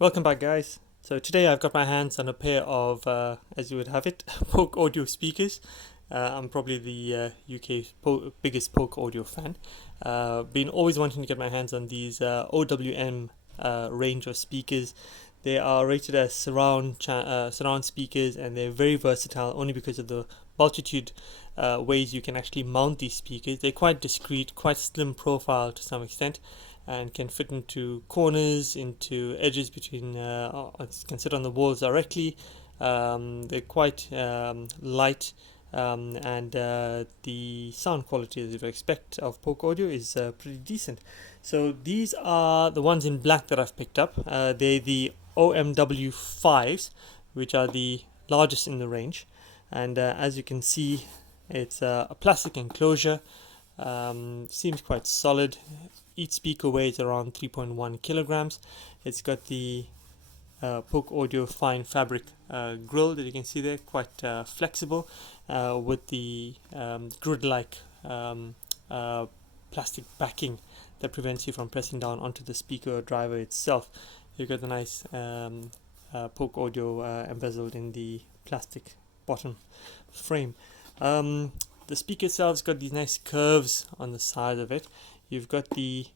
Welcome back, guys. So today I've got my hands on a pair of, as you would have it, Polk Audio speakers. I'm probably the biggest Polk Audio fan. Been always wanting to get my hands on these OWM range of speakers. They are rated as surround speakers, and they're very versatile only because of the multitude ways you can actually mount these speakers. They're quite discreet, quite slim profile to some extent, and can fit into corners, into edges between, can sit on the walls directly. They're quite light, and the sound quality, as you'd expect of Polk Audio, is pretty decent. So these are the ones in black that I've picked up. They're the OWM5s, which are the largest in the range, and as you can see, it's a plastic enclosure. Seems quite solid. Each speaker weighs around 3.1 kilograms. It's got the Polk Audio fine fabric grill that you can see there, quite flexible, with the grid-like plastic backing that prevents you from pressing down onto the speaker driver itself. You've got the nice Polk Audio embezzled in the plastic bottom frame. The speaker itself's got these nice curves on the side of it. You've got the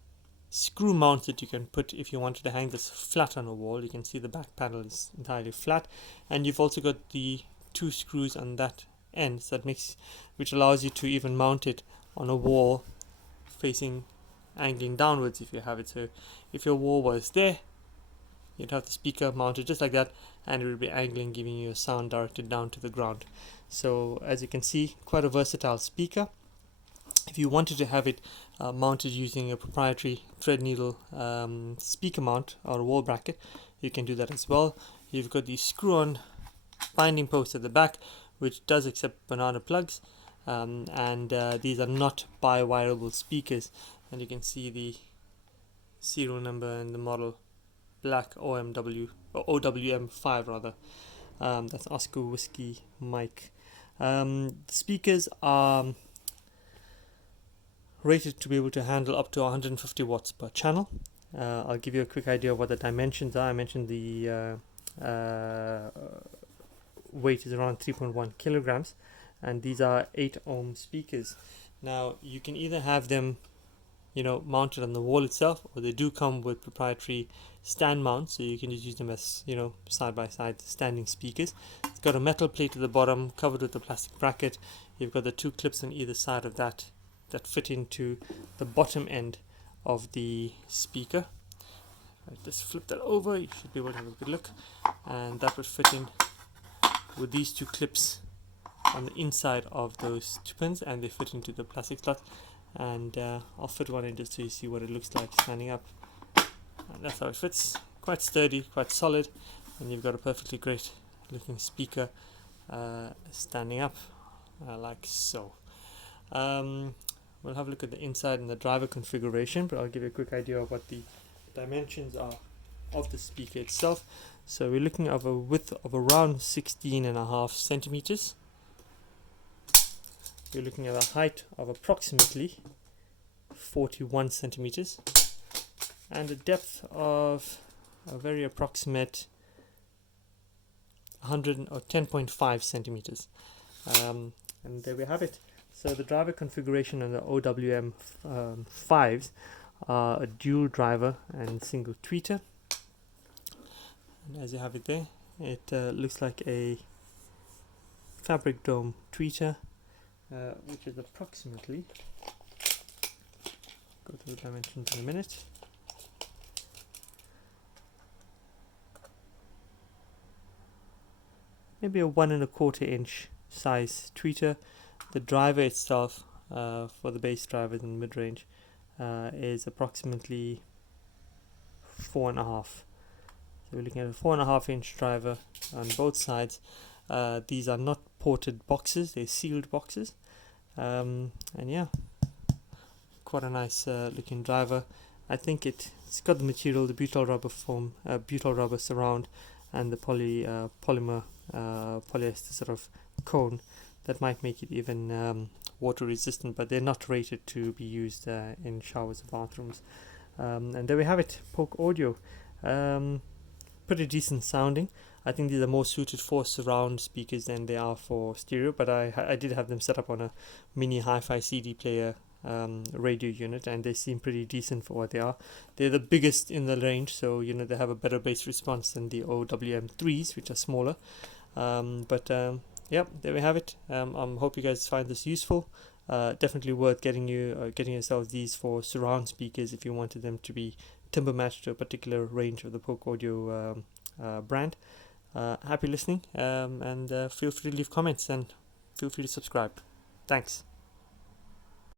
screw mount that you can put if you wanted to hang this flat on a wall. You can see the back panel is entirely flat, and you've also got the two screws on that end, so which allows you to even mount it on a wall facing angling downwards if you have it. So if your wall was there, you'd have the speaker mounted just like that, and it would be angling, giving you a sound directed down to the ground. So as you can see, quite a versatile speaker. If you wanted to have it mounted using a proprietary thread needle speaker mount or a wall bracket, you can do that as well. You've got the screw-on binding post at the back, which does accept banana plugs, and these are not bi-wireable speakers, and you can see the serial number and the model, black OWM5 rather. That's Oscar Whiskey Mike. The speakers are rated to be able to handle up to 150 watts per channel. I'll give you a quick idea of what the dimensions are. I mentioned the weight is around 3.1 kilograms, and these are 8 ohm speakers. Now you can either have them mounted on the wall itself, or they do come with proprietary stand mounts, so you can just use them as side by side standing speakers. It's got a metal plate at the bottom covered with a plastic bracket. You've got the two clips on either side of that fit into the bottom end of the speaker. I just flip that over, you should be able to have a good look, and that would fit in with these two clips on the inside of those two pins, and they fit into the plastic slot. And I'll fit one in just so you see what it looks like standing up, and that's how it fits. Quite sturdy, quite solid, and you've got a perfectly great looking speaker standing up like so. We'll have a look at the inside and the driver configuration, but I'll give you a quick idea of what the dimensions are of the speaker itself. So we're looking at a width of around 16.5 centimeters. We're looking at a height of approximately 41 centimeters, and a depth of a very approximate 10.5 centimeters. And there we have it. So the driver configuration on the OWM5s are a dual driver and single tweeter. And as you have it there, it looks like a fabric dome tweeter, which is approximately, go to the dimensions in a minute, maybe a 1.25 inch size tweeter. The driver itself, for the bass drivers in mid-range, is approximately 4.5. So we're looking at a 4.5 inch driver on both sides. These are not ported boxes, they're sealed boxes. And yeah, quite a nice looking driver. I think it's got the material, the butyl rubber foam, butyl rubber surround, and the polymer polyester sort of cone that might make it even water resistant, but they're not rated to be used in showers or bathrooms. And there we have it, Polk Audio. pretty decent sounding. I think these are more suited for surround speakers than they are for stereo, but I did have them set up on a mini hi-fi CD player radio unit, and they seem pretty decent for what they are. They're the biggest in the range, so they have a better bass response than the OWM3s, which are smaller. Yep, there we have it. I hope you guys find this useful. Definitely worth getting yourselves these for surround speakers if you wanted them to be timbre matched to a particular range of the Polk Audio brand. Happy listening, and feel free to leave comments and feel free to subscribe. Thanks.